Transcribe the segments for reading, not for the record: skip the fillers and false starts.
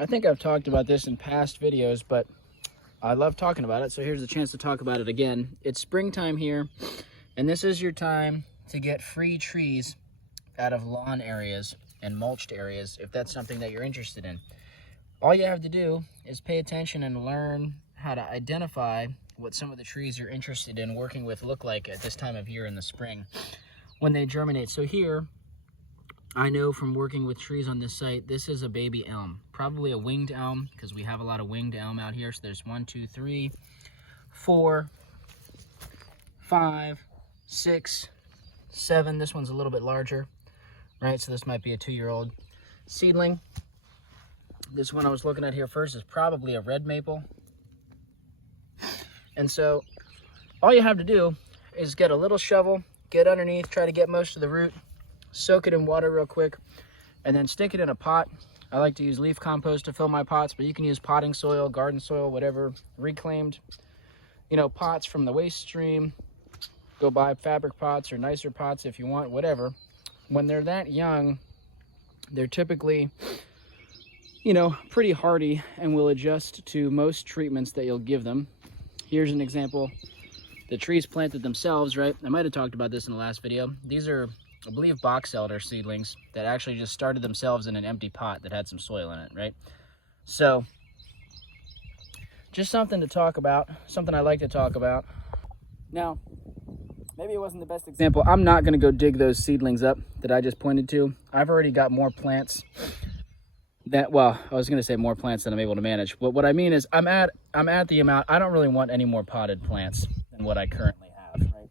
I think I've talked about this in past videos, but I love talking about it, so here's a chance to talk about it again. It's springtime here, and this is your time to get free trees out of lawn areas and mulched areas if that's something that you're interested in. All you have to do is pay attention and learn how to identify what some of the trees you're interested in working with look like at this time of year in the spring when they germinate. So here, I know from working with trees on this site, this is a baby elm, probably a winged elm, because we have a lot of winged elm out here. So there's 1, 2, 3, 4, 5, 6, 7. This one's a little bit larger, right? So this might be a 2-year-old seedling. This one I was looking at here first is probably a red maple. And so all you have to do is get a little shovel, get underneath, try to get most of the root, soak it in water real quick, and then stick it in a pot. I like to use leaf compost to fill my pots, but you can use potting soil, garden soil, whatever, reclaimed, pots from the waste stream. Go buy fabric pots or nicer pots if you want, whatever. When they're that young, they're typically, pretty hardy and will adjust to most treatments that you'll give them. Here's an example. The trees planted themselves, right? I might have talked about this in the last video. These are, I believe, box elder seedlings that actually just started themselves in an empty pot that had some soil in it, right? So, just something to talk about, something I like to talk about. Now, maybe it wasn't the best example. I'm not going to go dig those seedlings up that I just pointed to. I've already got more plants that, well, I was going to say more plants than I'm able to manage. But what I mean is I'm at the amount, I don't really want any more potted plants than what I currently have, right?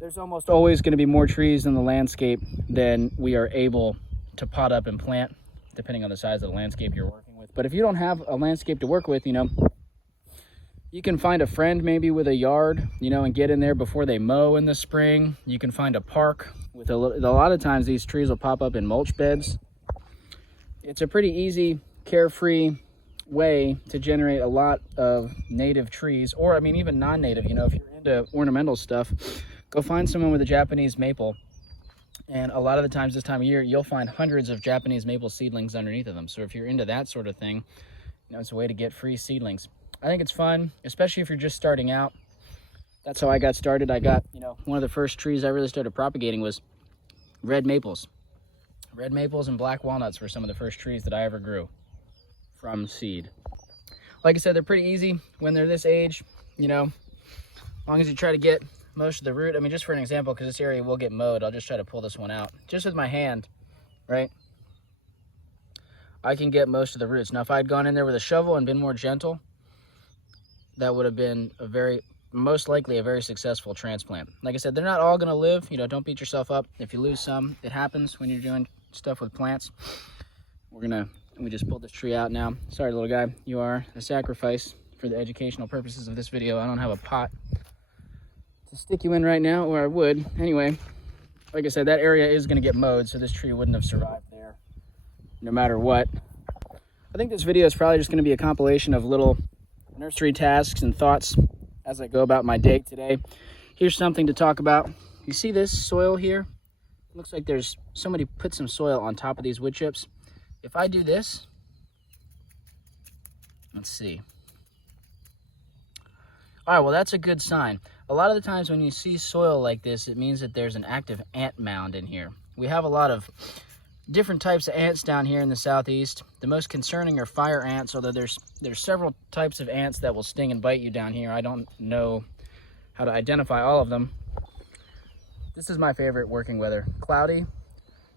There's almost always going to be more trees in the landscape than we are able to pot up and plant, depending on the size of the landscape you're working with. But if you don't have a landscape to work with, you can find a friend maybe with a yard, and get in there before they mow in the spring. You can find a park with a lot of times these trees will pop up in mulch beds. It's a pretty easy, carefree way to generate a lot of native trees, or even non-native. If you're into ornamental stuff, go find someone with a Japanese maple, and a lot of the times this time of year you'll find hundreds of Japanese maple seedlings underneath of them. So if you're into that sort of thing, it's a way to get free seedlings. I think it's fun, especially if you're just starting out. That's how I got started. I got, one of the first trees I really started propagating was red maples. Red maples and black walnuts were some of the first trees that I ever grew from seed. Like I said, they're pretty easy when they're this age, as long as you try to get most of the root. Just for an example, because this area will get mowed, I'll just try to pull this one out. Just with my hand, right? I can get most of the roots. Now, if I'd gone in there with a shovel and been more gentle, that would have been most likely a very successful transplant. Like I said, they're not all going to live. Don't beat yourself up if you lose some. It happens when you're doing stuff with plants. We just pulled this tree out now. Sorry, little guy. You are a sacrifice for the educational purposes of this video. I don't have a pot to stick you in right now, or I would. Anyway, like I said, that area is going to get mowed, so this tree wouldn't have survived there no matter what. I think this video is probably just going to be a compilation of little nursery tasks and thoughts as I go about my day today. Here's something to talk about. You see this soil here? It looks like somebody put some soil on top of these wood chips. If I do this, let's see. All right, well, that's a good sign. A lot of the times when you see soil like this, it means that there's an active ant mound in here. We have a lot of different types of ants down here in the southeast. The most concerning are fire ants, although there's several types of ants that will sting and bite you down here. I don't know how to identify all of them. This is my favorite working weather. Cloudy,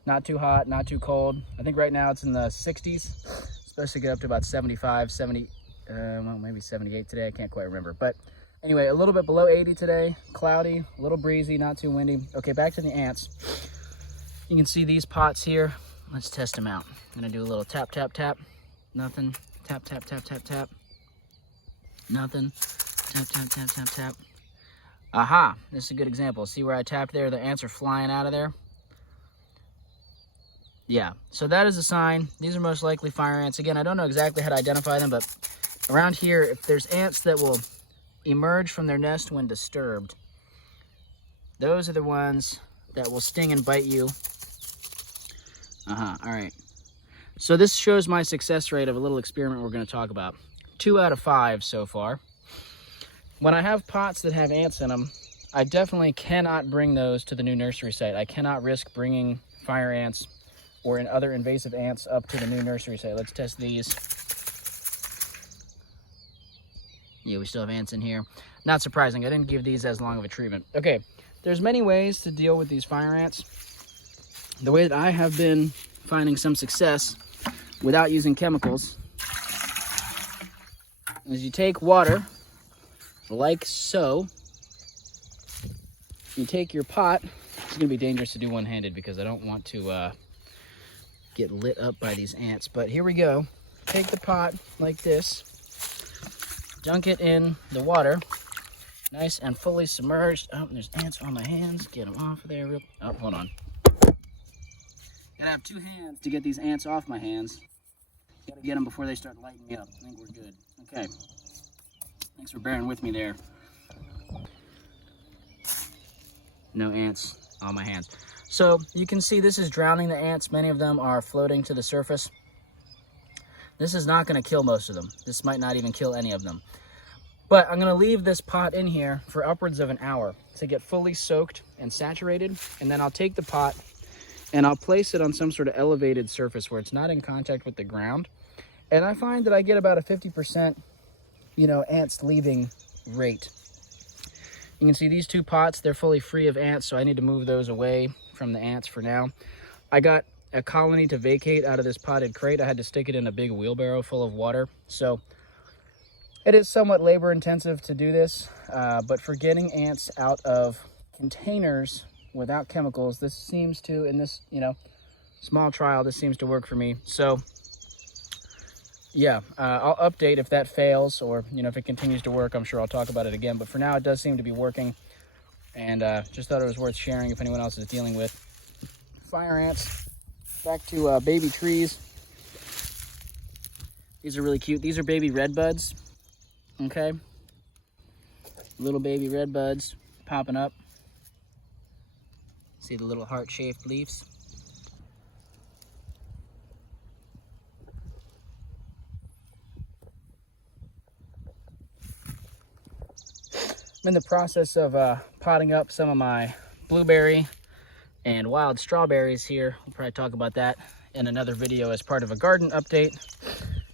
not too hot, not too cold. I think right now it's in the 60s. It's supposed to get up to about 75, 70, well, maybe 78 today. I can't quite remember. But anyway, a little bit below 80 today. Cloudy, a little breezy, not too windy. Okay, back to the ants. You can see these pots here. Let's test them out. I'm gonna do a little tap, tap, tap. Nothing. Tap, tap, tap, tap, tap. Nothing. Tap, tap, tap, tap, tap. Aha, this is a good example. See where I tapped there? The ants are flying out of there. Yeah, so that is a sign. These are most likely fire ants. Again, I don't know exactly how to identify them, but around here, if there's ants that will emerge from their nest when disturbed, those are the ones that will sting and bite you. All right. So this shows my success rate of a little experiment we're going to talk about. 2 out of 5 so far. When I have pots that have ants in them, I definitely cannot bring those to the new nursery site. I cannot risk bringing fire ants or other invasive ants up to the new nursery site. Let's test these. Yeah, we still have ants in here. Not surprising, I didn't give these as long of a treatment. Okay, there's many ways to deal with these fire ants. The way that I have been finding some success without using chemicals is you take water, like so. You take your pot. It's gonna be dangerous to do one-handed because I don't want to get lit up by these ants, but here we go. Take the pot like this, dunk it in the water, nice and fully submerged. Oh, there's ants on my hands. Get them off of there. Oh, hold on. Gotta have 2 hands to get these ants off my hands. Gotta get them before they start lighting me up. I think we're good. Okay. Thanks for bearing with me there. No ants on my hands. So you can see this is drowning the ants. Many of them are floating to the surface. This is not going to kill most of them. This might not even kill any of them. But I'm going to leave this pot in here for upwards of an hour to get fully soaked and saturated. And then I'll take the pot and I'll place it on some sort of elevated surface where it's not in contact with the ground. And I find that I get about a 50%, ants leaving rate. You can see these 2 pots, they're fully free of ants, so I need to move those away from the ants for now. I got a colony to vacate out of this potted crate. I had to stick it in a big wheelbarrow full of water. So it is somewhat labor intensive to do this, but for getting ants out of containers without chemicals, this seems to, in this, small trial, this seems to work for me. So yeah, I'll update if that fails or, if it continues to work. I'm sure I'll talk about it again. But for now, it does seem to be working. And just thought it was worth sharing if anyone else is dealing with fire ants. Back to baby trees. These are really cute. These are baby red buds. Okay. Little baby red buds popping up. See the little heart-shaped leaves? I'm in the process of potting up some of my blueberry and wild strawberries here. We'll probably talk about that in another video as part of a garden update.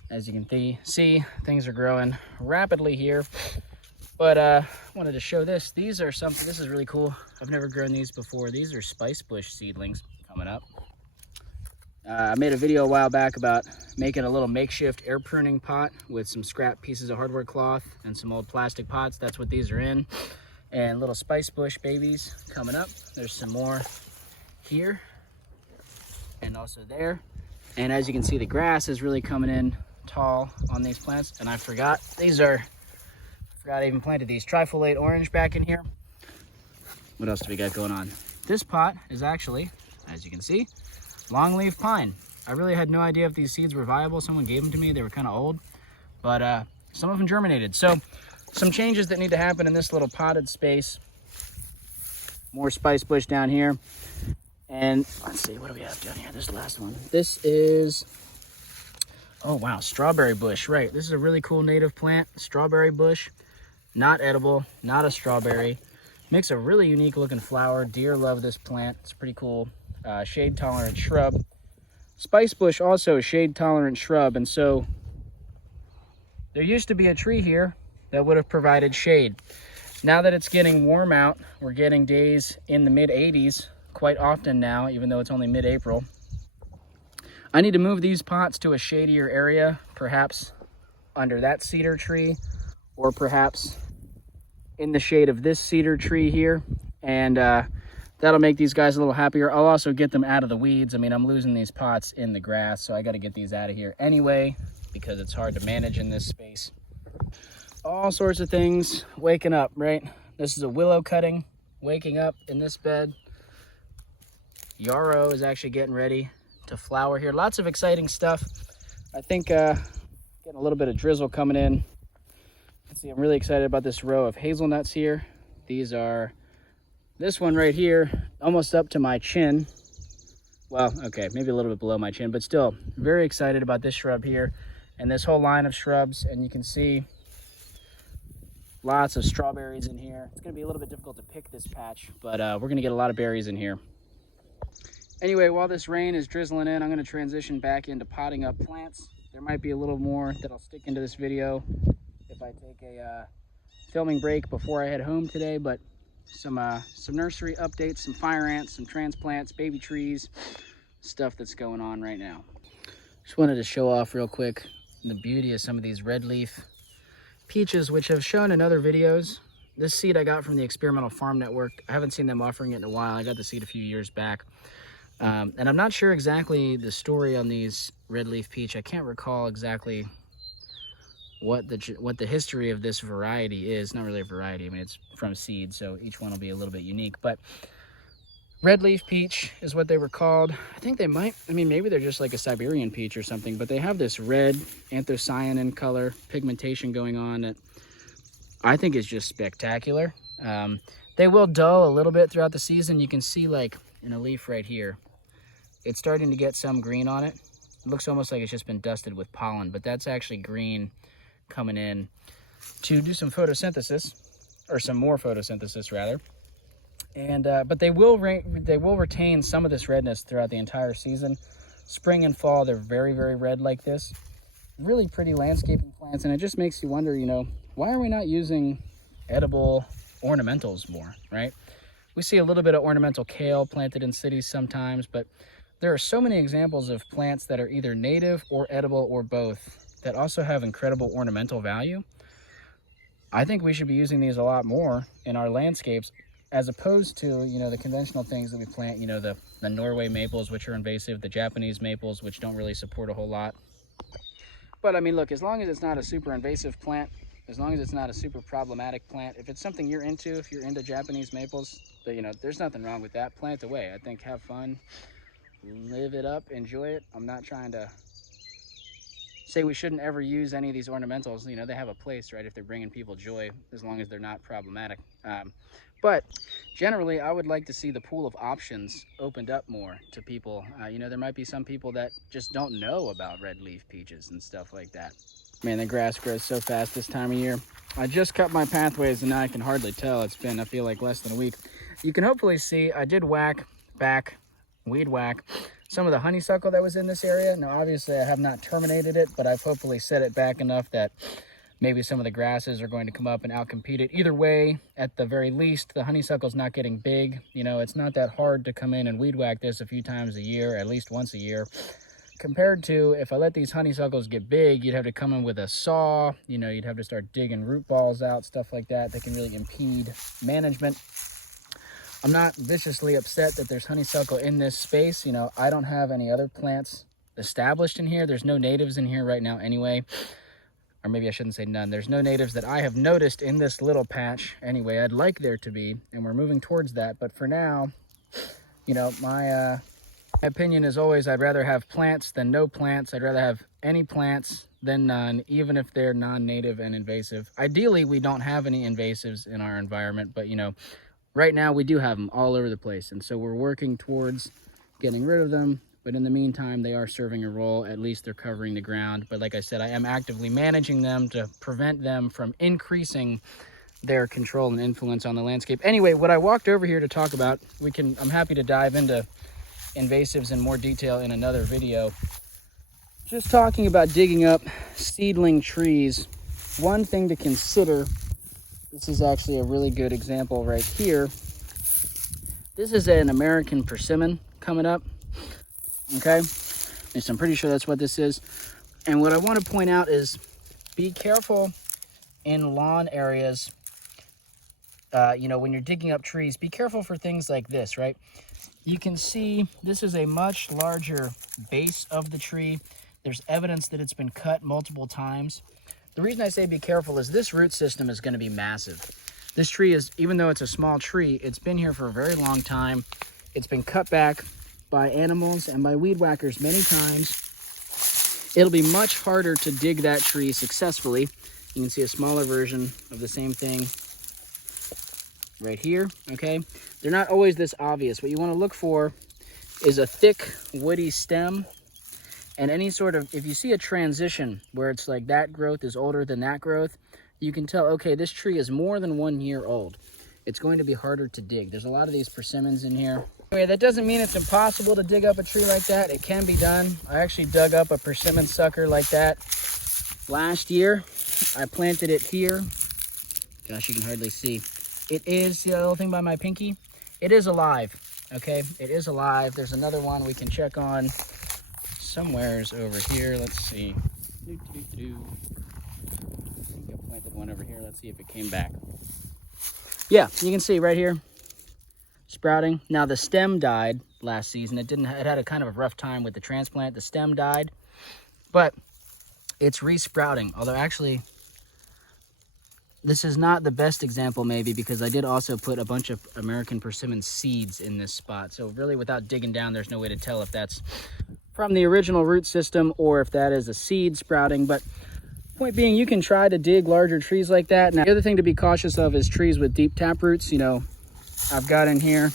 As you can see, things are growing rapidly here. But I wanted to show this. These are something, this is really cool. I've never grown these before. These are spice bush seedlings coming up. I made a video a while back about making a little makeshift air pruning pot with some scrap pieces of hardwood cloth and some old plastic pots. That's what these are in. And little spice bush babies coming up. There's some more here and also there. And as you can see, the grass is really coming in tall on these plants. And I forgot, I even planted these trifoliate orange back in here. What else do we got going on? This pot is actually, as you can see, longleaf pine. I really had no idea if these seeds were viable. Someone gave them to me. They were kind of old, but some of them germinated. So some changes that need to happen in this little potted space. More spice bush down here. And let's see, what do we have down here? This is the last one. This is, oh wow, strawberry bush, right. This is a really cool native plant, strawberry bush. Not edible, not a strawberry. Makes a really unique looking flower. Deer love this plant. It's pretty cool. Shade tolerant shrub. Spice bush also a shade tolerant shrub, and so there used to be a tree here that would have provided shade. Now that it's getting warm out, we're getting days in the mid 80s quite often now, even though it's only mid-April. I need to move these pots to a shadier area, perhaps under that cedar tree, or perhaps in the shade of this cedar tree here, and that'll make these guys a little happier. I'll also get them out of the weeds. I mean, I'm losing these pots in the grass, so I got to get these out of here anyway because it's hard to manage in this space. All sorts of things waking up, right? This is a willow cutting waking up in this bed. Yarrow is actually getting ready to flower here. Lots of exciting stuff. I think getting a little bit of drizzle coming in. Let's see, I'm really excited about this row of hazelnuts here. These are, this one right here, almost up to my chin. well, okay, maybe a little bit below my chin, but still very excited about this shrub here and this whole line of shrubs. And you can see lots of strawberries in here. It's gonna be a little bit difficult to pick this patch, but we're gonna get a lot of berries in here. Anyway, while this rain is drizzling in, I'm gonna transition back into potting up plants. There might be a little more that'll stick into this video if I take a filming break before I head home today, but some nursery updates, some fire ants, some transplants, baby trees, stuff that's going on right now. Just wanted to show off real quick the beauty of some of these red leaf peaches, which I've shown in other videos. This seed I got from the Experimental Farm Network. I haven't seen them offering it in a while. I got the seed a few years back. And I'm not sure exactly the story on these red leaf peach. I can't recall exactly what the history of this variety is. Not really a variety. I mean, it's from seed, so each one will be a little bit unique. But red leaf peach is what they were called. I think they might, I mean, maybe they're just like a Siberian peach or something, but they have this red anthocyanin color pigmentation going on that I think is just spectacular. They will dull a little bit throughout the season. You can see, like in a leaf right here, it's starting to get some green on it. It looks almost like it's just been dusted with pollen, but that's actually green coming in to do some photosynthesis, or some more photosynthesis rather. And but they will retain some of this redness throughout the entire season. Spring and fall, they're very, very red like this. Really pretty landscaping plants, and it just makes you wonder, you know, why are we not using edible ornamentals more, right? We see a little bit of ornamental kale planted in cities sometimes, but there are so many examples of plants that are either native or edible or both that also have incredible ornamental value. I think we should be using these a lot more in our landscapes, as opposed to, you know, the conventional things that we plant, you know, the Norway maples, which are invasive, the Japanese maples, which don't really support a whole lot. But I mean, look, as long as it's not a super invasive plant, as long as it's not a super problematic plant, if it's something you're into, if you're into Japanese maples, you know, there's nothing wrong with that. Plant away. I think have fun, live it up, enjoy it. I'm not trying to say we shouldn't ever use any of these ornamentals. You know, they have a place, right, if they're bringing people joy, as long as they're not problematic. But generally, I would like to see the pool of options opened up more to people. You know, there might be some people that just don't know about red leaf peaches and stuff like that. Man, the grass grows so fast this time of year. I just cut my pathways and now I can hardly tell. It's been, I feel like, less than a week. You can hopefully see I did weed whack some of the honeysuckle that was in this area. Now, obviously, I have not terminated it, but I've hopefully set it back enough that maybe some of the grasses are going to come up and outcompete it. Either way, at the very least, the honeysuckle's not getting big. You know, it's not that hard to come in and weed whack this a few times a year, at least once a year. Compared to if I let these honeysuckles get big, you'd have to come in with a saw, you know, you'd have to start digging root balls out, stuff like that. That can really impede management. I'm not viciously upset that there's honeysuckle in this space. You know, I don't have any other plants established in here. There's no natives in here right now anyway. Or maybe I shouldn't say none. There's no natives that I have noticed in this little patch. Anyway, I'd like there to be, and we're moving towards that. But for now, you know, my opinion is always I'd rather have plants than no plants. I'd rather have any plants than none, even if they're non-native and invasive. Ideally, we don't have any invasives in our environment, but, you know, right now we do have them all over the place. And so we're working towards getting rid of them. But in the meantime, they are serving a role. At least they're covering the ground. But like I said, I am actively managing them to prevent them from increasing their control and influence on the landscape. Anyway, what I walked over here to talk about, I'm happy to dive into invasives in more detail in another video. Just talking about digging up seedling trees, one thing to consider, this is actually a really good example right here. This is an American persimmon coming up. Okay, so I'm pretty sure that's what this is. And what I want to point out is be careful in lawn areas. You know, when you're digging up trees, be careful for things like this, right? You can see this is a much larger base of the tree. There's evidence that it's been cut multiple times. The reason I say be careful is this root system is going to be massive. This tree is, even though it's a small tree, it's been here for a very long time. It's been cut back by animals and by weed whackers many times. It'll be much harder to dig that tree successfully. You can see a smaller version of the same thing right here, okay? They're not always this obvious. What you want to look for is a thick woody stem. And any sort of, if you see a transition where it's like that growth is older than that growth, you can tell, okay, this tree is more than 1 year old. It's going to be harder to dig. There's a lot of these persimmons in here. Anyway, that doesn't mean it's impossible to dig up a tree like that. It can be done. I actually dug up a persimmon sucker like that last year. I planted it here. Gosh, you can hardly see. It is, see that little thing by my pinky? It is alive, okay? It is alive. There's another one we can check on somewhere's over here. Let's see. I think I planted one over here. Let's see if it came back. Yeah, you can see right here, sprouting. Now the stem died last season. It had a kind of a rough time with the transplant. The stem died, but it's re-sprouting. Although actually, this is not the best example maybe, because I did also put a bunch of American persimmon seeds in this spot. So really, without digging down, there's no way to tell if that's from the original root system or if that is a seed sprouting. But point being, you can try to dig larger trees like that. Now, the other thing to be cautious of is trees with deep tap roots. You know, I've got in here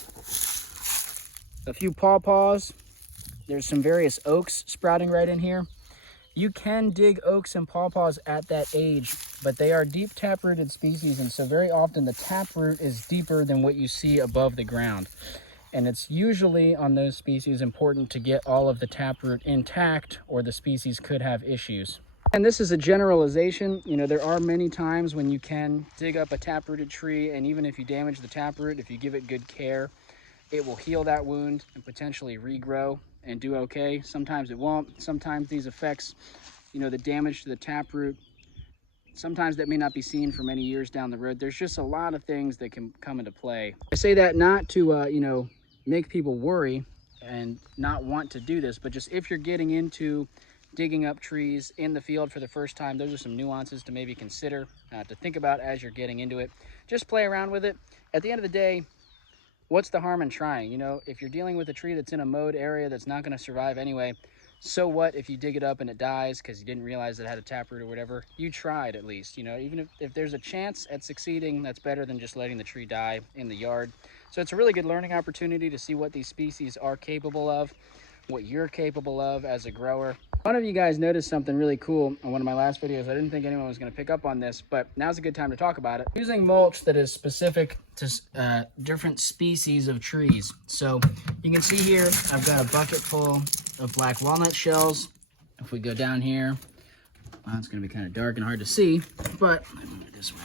a few pawpaws. There's some various oaks sprouting right in here. You can dig oaks and pawpaws at that age, but they are deep tap-rooted species, and so very often the taproot is deeper than what you see above the ground. And it's usually on those species important to get all of the taproot intact, or the species could have issues. And this is a generalization. You know, there are many times when you can dig up a taprooted tree, and even if you damage the taproot, if you give it good care, it will heal that wound and potentially regrow and do okay. Sometimes it won't. Sometimes these effects, you know, the damage to the taproot, sometimes that may not be seen for many years down the road. There's just a lot of things that can come into play. I say that not to, you know, make people worry and not want to do this, but just if you're getting into digging up trees in the field for the first time, those are some nuances to maybe consider, to think about as you're getting into it. Just play around with it. At the end of the day, what's the harm in trying? You know, if you're dealing with a tree that's in a mowed area that's not going to survive anyway, so what if you dig it up and it dies because you didn't realize it had a taproot or whatever? You tried at least. You know, even if there's a chance at succeeding, that's better than just letting the tree die in the yard. So it's a really good learning opportunity to see what these species are capable of, what you're capable of as a grower. One of you guys noticed something really cool on one of my last videos. I didn't think anyone was going to pick up on this, but now's a good time to talk about it. Using mulch that is specific to different species of trees. So you can see here, I've got a bucket full of black walnut shells. If we go down here, well, it's going to be kind of dark and hard to see, but let me move it this way.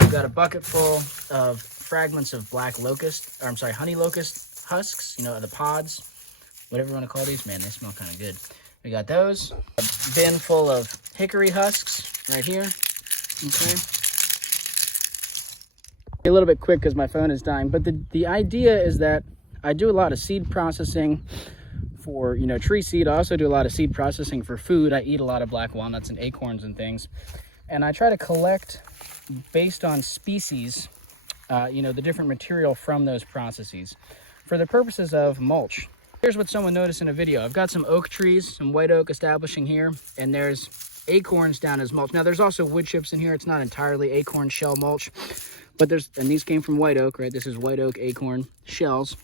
We've got a bucket full of fragments of black locust, or I'm sorry, honey locust husks, you know, the pods. Whatever you want to call these, man, they smell kind of good. We got those. A bin full of hickory husks right here. Okay. A little bit quick because my phone is dying, but the idea is that I do a lot of seed processing for, you know, tree seed. I also do a lot of seed processing for food. I eat a lot of black walnuts and acorns and things, and I try to collect based on species, you know, the different material from those processes for the purposes of mulch. Here's what someone noticed in a video. I've got some oak trees, some white oak establishing here, and there's acorns down as mulch. Now there's also wood chips in here. It's not entirely acorn shell mulch, but and these came from white oak, right? This is white oak acorn shells.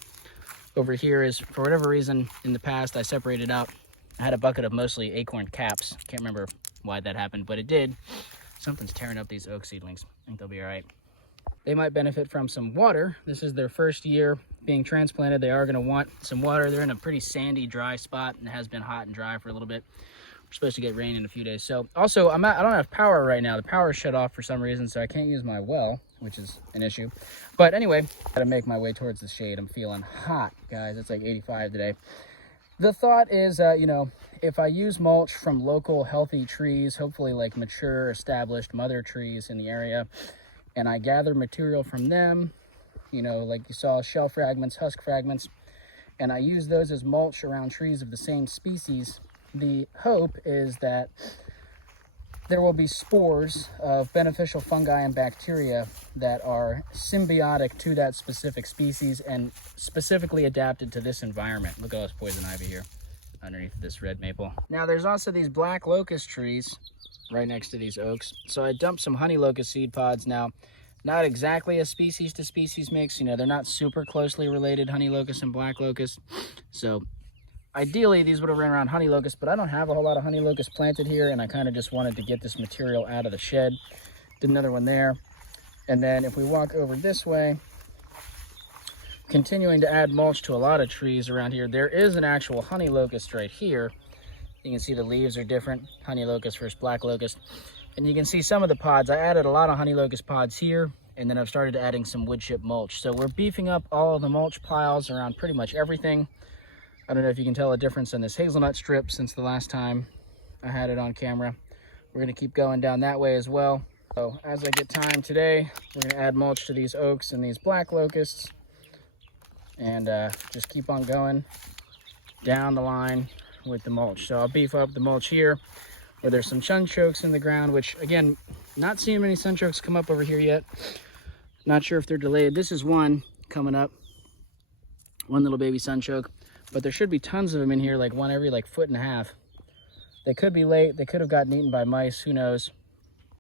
Over here is, for whatever reason, in the past I separated out. I had a bucket of mostly acorn caps. Can't remember why that happened, but it did. Something's tearing up these oak seedlings. I think they'll be all right. They might benefit from some water. This is their first year being transplanted. They are going to want some water. They're in a pretty sandy, dry spot, and it has been hot and dry for a little bit. We're supposed to get rain in a few days. So also, I don't have power right now. The power is shut off for some reason, so I can't use my well, which is an issue. But anyway, gotta make my way towards the shade. I'm feeling hot, guys. It's like 85 today. The thought is, you know, if I use mulch from local healthy trees, hopefully like mature, established mother trees in the area, and I gather material from them, you know, like you saw, shell fragments, husk fragments, and I use those as mulch around trees of the same species, the hope is that there will be spores of beneficial fungi and bacteria that are symbiotic to that specific species and specifically adapted to this environment. Look at all this poison ivy here underneath this red maple. Now there's also these black locust trees right next to these oaks. So I dumped some honey locust seed pods. Now Not exactly a species to species mix. You know, they're not super closely related, honey locust and black locust. So ideally these would have ran around honey locust, but I don't have a whole lot of honey locust planted here, and I kind of just wanted to get this material out of the shed. Did another one there. And then if we walk over this way, continuing to add mulch to a lot of trees around here, there is an actual honey locust right here. You can see the leaves are different, honey locust versus black locust. And you can see some of the pods. I added a lot of honey locust pods here, and then I've started adding some wood chip mulch. So we're beefing up all of the mulch piles around pretty much everything. I don't know if you can tell a difference in this hazelnut strip since the last time I had it on camera. We're gonna keep going down that way as well. So as I get time today, we're gonna add mulch to these oaks and these black locusts, and just keep on going down the line with the mulch. So I'll beef up the mulch here where there's some sunchokes in the ground, which again, not seeing many sunchokes come up over here yet. Not sure if they're delayed. This is one coming up, one little baby sunchoke, but there should be tons of them in here, like one every like 1.5 feet. They could be late, they could have gotten eaten by mice, who knows.